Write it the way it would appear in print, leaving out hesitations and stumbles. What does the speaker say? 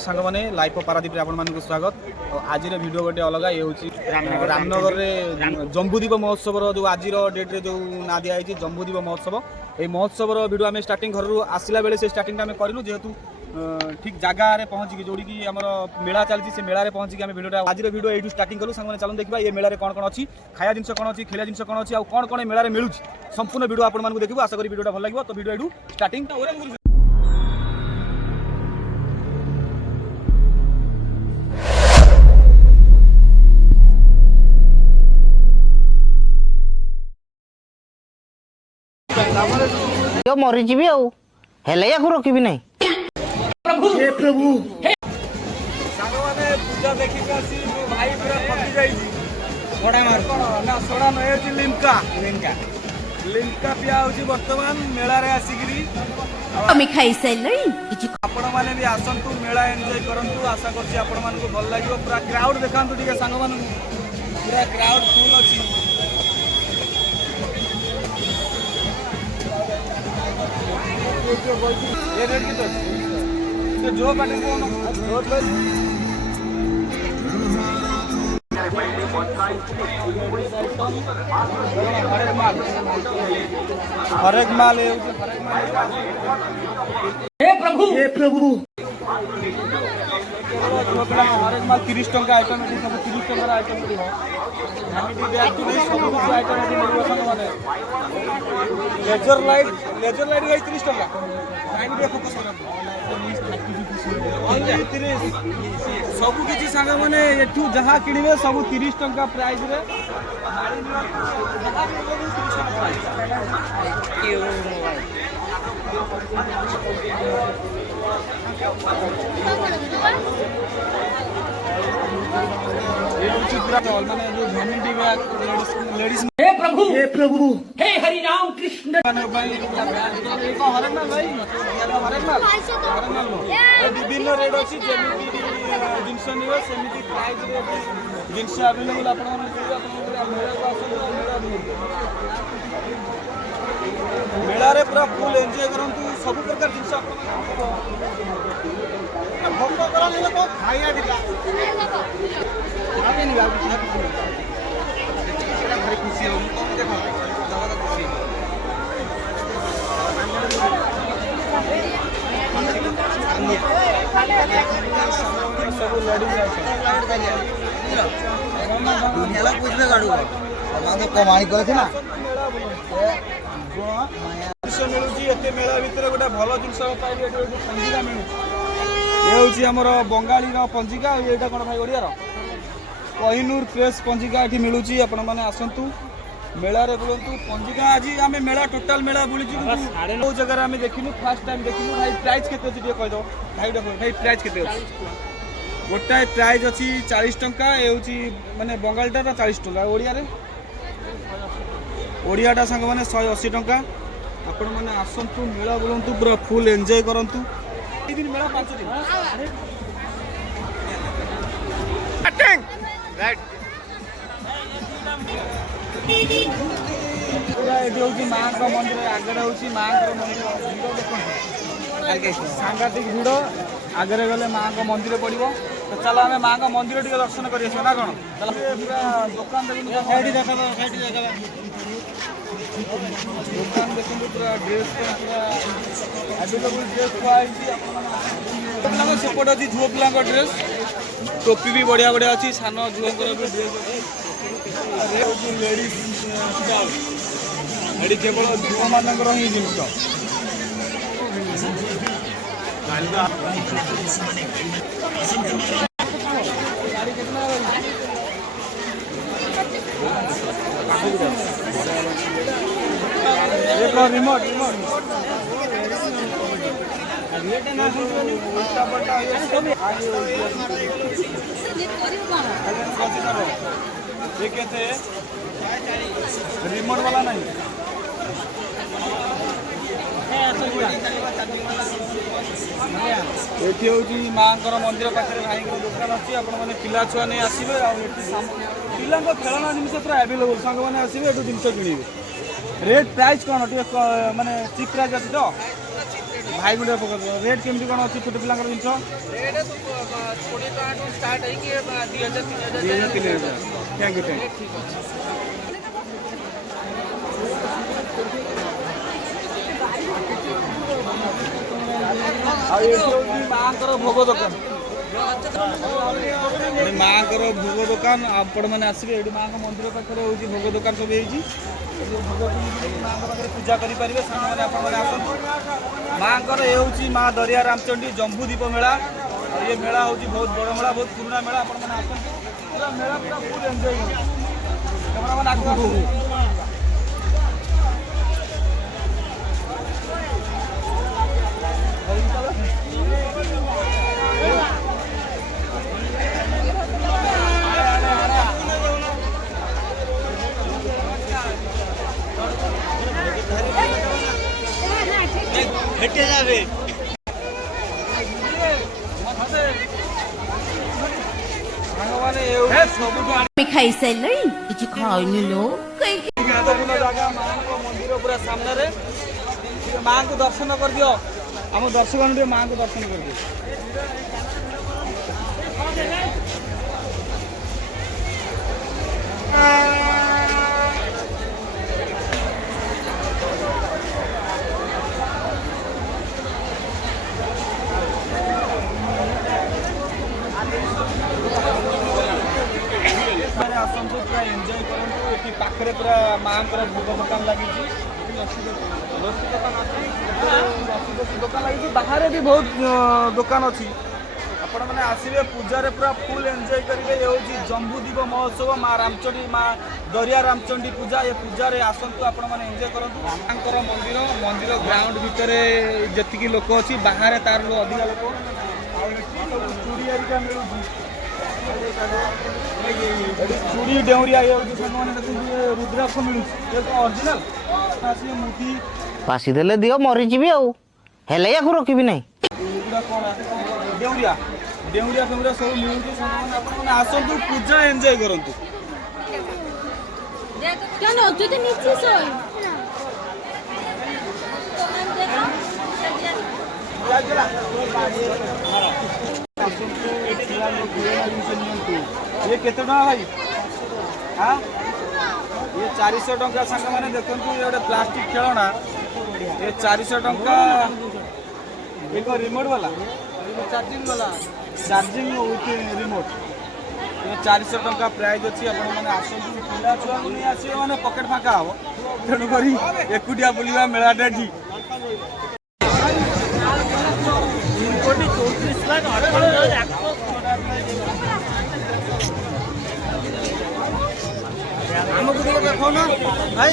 सांग मैंने लाइव पारादीप आपण मान स्वागत। आज वीडियो गोटे अलग ये हूँ रामनगर में जम्बूद्वीप महोत्सव जो आज डेट रे जो ना दिखाई जम्बूद्वीप महोत्सव ये महोत्सव वीडियो आम स्टार्टिंग घर आसला बेले से स्टार्टिंग आम करूँ जेहेतु ठीक जगह पहुँचिकी जोड़ी की आम मेला चलती से मेला पहुँचिकी आम वीडियो आज वीडियो ये स्टार्टिंग करूँ सांग चलो देखा ये मेला कौन कौन अच्छी खाया जिन कौन अच्छी खेला जिन कौन अच्छी आ कौन कौन मेला मिलूँ संपूर्ण वीडियो आपको देखो आशा करी वीडियो भल लगे तो वीडियो ये स्टार्टिंग यो मरीजी हेले या रखी ना प्रभु हे प्रभु सांगवाने पूजा देखि आसी मो भाई पूरा फटी जाई सोडा मार ना सोडा नय अछि लिमका लिमका लिमका पिया होची वर्तमान मेला रे आसीगिरी हम खाई सैलई आपण माने भी आसंतु मेला एन्जॉय करंतु आशा करछि आपण मान को भल लागियो पूरा क्राउड देखांतु ठीक सांग मान पूरा क्राउड फुल अछि ये रेट की तो ये जो पाटे कौन रोड पे हर एक माल है हे प्रभु हर एक माल 30 टंका आइटम सब 30 टंका आइटम दिहो हामी बैग टू सब आइटम मिलबो संग माने लेजर लाइट गाइस 30 टंका लाइन पे फोकस करब सब किछि संग माने एठू जहां किनिबे सब 30 टंका प्राइस रे गाड़ी जहां किनिबे 30 टंका प्राइस माने जो कम्युनिटी में लेडीज हे प्रभु हे हरि राम कृष्ण भाई हरना भाई हरना विभिन्न रेट अच्छी जमीती जिनस निवे सेमिति प्राइस रे जिनस अवेलेबल आपण मेला रे पूरा फुल एंजॉय करंतु सब प्रकार जिनस भक्त करले लोक खाइया दिला आगे नहीं भारी खुशी हो देखो ज्यादा खुशी सब लेडीज दुनिया ला कुछ में गाड़ू माने कमाई करे थे ना मिलूची एते मेला भितर गोटे भल जिनस पाइबे पंजिका मिलू ये हूँ आमर बंगाली पंजिका यहाँ कौन भाई ओडियार कोहिनूर फ्रेश पंजिका ये मिलूँ आपण मैंने आसतु मेला रे बुलतु पंजिका आज आम मेला टोटाल मेला बुलीचु बहुत जगह आम देखिनु फास्ट टाइम देखिनु भाई प्राइस केते अछि टे कह दो भाई प्राइस केते अछि गोटाए प्राइस अछि 40 टंका ए होची माने बंगालटा 40 टंका ओडियाटा संग माने 180 टंका आपण माने आसतु मेला बुलतु पूरा फुल एंजॉय करंतु दिन मेला 5 दिन अटेंग राइट पूरा एडी होची मां का मंदिर आगरे होची मां का मंदिर वीडियो देखो सांगातिक वीडियो आगरे गले मां का मंदिर पड़िबो तो चलो हमें मां का मंदिर टिके दर्शन करिए ना कोन चलो पूरा दुकान देखिन साइड देखा दुकान देखिन पूरा ड्रेस पूरा अवेलेबल ड्रेस पाइछि आपन सेपट अच्छी झुओ पिला ड्रेस टोपी भी बढ़िया बढ़िया अच्छी सान झुओं भी ड्रेस लेडीज ये केवल झुओ मान ही जिनस रिमोट रिमोट वाला नहीं ये हूँ माँ मंदिर पाखे भाई दुकान अच्छी आपने पिला छुआ नहीं आसवे पिला खेलना जिन पूरा एवेलेबल सांग मैंने आसवे जिन किणवे रेट प्राइस कौन माने चिप प्राइस अच्छी तो ଭାଇ ଗୁଣ୍ଡ ପକେଇ ରେଟ୍ କେମିତି କ'ଣ ଅଛି ଛୋଟ ପିଲାଙ୍କର ଜିନିଷ? Thank you thank you. ଆଉ ଏଠି ହେଉଛି ମାଆଙ୍କର ଭୋଗ ଦୋକାନ। ମାଆଙ୍କର ଭୋଗ ଦୋକାନ ଆପଣମାନେ ଆସିବେ ଏଠି ମାଆଙ୍କ ମନ୍ଦିର ପାଖରେ ହେଉଛି ଭୋଗ ଦୋକାନ ସବୁ ହେଇଛି। ଭୋଗ ମାଆଙ୍କ ପାଖରେ ପୂଜା କରିପାରିବେ ସାଙ୍ଗମାନେ ଆପଣମାନେ ଆସନ୍ତୁ। ମାଆଙ୍କର ଏ ହେଉଛି ମା ଦରିଆ ରାମଚଣ୍ଡୀ ଜମ୍ବୁଦ୍ୱୀପ ମେଳା। ଆଉ ଏ ମେଳା ହେଉଛି ବହୁତ ବଡ଼ ମେଳା, ବହୁତ ପୁରୁଣା ମେଳା। ଆପଣମାନେ ଆସନ୍ତୁ, ପୁରା ମେଳା ପୁରା ଫୁଲ୍ ଏନ୍ଜୟ କରନ୍ତୁ। ଆପଣମାନେ ଆଗକୁ হেঁটে যাবে আমি খাইসারিলাଣି କିଛି ଖାଇନି ଲୋ। ଗୁରୁତ୍ୱପୂର୍ଣ୍ଣ ଜାଗା ମାଆଙ୍କ ମନ୍ଦିର ପୁରା ସାମ୍ନାରେ। ଟିକେ ମାଆଙ୍କୁ ଦର୍ଶନ କରିଦିଅ, ଆମ ଦର୍ଶକମାନେ ଟିକେ ମାଆଙ୍କୁ ଦର୍ଶନ କରିଦିଅ। ଆସନ୍ତୁ ପୁରା ଏନ୍ଜୟ କରନ୍ତୁ। ଏଠି ପାଖରେ ପୁରା ମାଆଙ୍କର ଭୋଗ ଦୋକାନ ଲାଗିଛି, ଲସି ଦୋକାନ ଅଛି, ଲସି ଦୋକାନ ଲାଗିଛି। ବାହାରେ ବି ବହୁତ ଦୋକାନ ଅଛି। ଆପଣମାନେ ଆସିବେ ପୂଜାରେ ପୁରା ଫୁଲ୍ ଏନ୍ଜୟ କରିବେ। ଏ ହେଉଛି ଜମ୍ବୁଦ୍ୱୀପ ମହୋତ୍ସବ ମା ରାମଚଣ୍ଡୀ ମା ଦରିଆ ରାମଚଣ୍ଡୀ ପୂଜା। ଏ ପୂଜାରେ ଆସନ୍ତୁ ଆପଣମାନେ ଏନ୍ଜୟ କରନ୍ତୁ। ମାଆଙ୍କର ମନ୍ଦିର ଗ୍ରାଉଣ୍ଡ ଭିତରେ ଯେତିକି ଲୋକ ଅଛି, ବାହାରେ ତାର ଅଧିକା ଲୋକ। ଆଉ ଏଠି ସବୁ ଚୁଡ଼ି ହେରିକା ମିଳୁଛି। ଚୁଡ଼ି ଡେଉଁରିଆ ହେଇଯାଉଛି ସାଙ୍ଗମାନେ ଦେଖନ୍ତୁ। ରୁଦ୍ରାକ୍ଷ ମିଳୁଛି ଅରିଜିନାଲ। ଆସିବେ ମୁଦି ପାଶି ଦେଲେ ଦିଅ ମରିଯିବି ଆଉ, ହେଲେ ୟାକୁ ରଖିବି ନାହିଁ। ଏଗୁଡ଼ା କ'ଣ ଡେଉଁରିଆ ଫେଉଁରିଆ ସବୁ ମିଳୁଛି ସାଙ୍ଗମାନେ। ଆପଣମାନେ ଆସନ୍ତୁ ପୂଜା ଏନ୍ଜୟ କରନ୍ତୁ। কেন তুই তো নিচ্ছিস ওই ये केते टका भाई? हाँ ये 400 टंका साଙ୍ଗମାନେ ଦେଖନ୍ତୁ। ये ଗୋଟେ ପ୍ଲାଷ୍ଟିକ ଖେଳଣା। ये 400 ଟଙ୍କା। एक रिमोट वाला चार्जिंग विथ रिमोट। ये 400 टंका प्राइस अच्छी। आपने आसतु पिला छुआ नहीं आसवे मैंने पकेट फाँका हम। तेणुक एकुटिया बुलवा मेलाटा ठीक। आमको देखो ना भाई।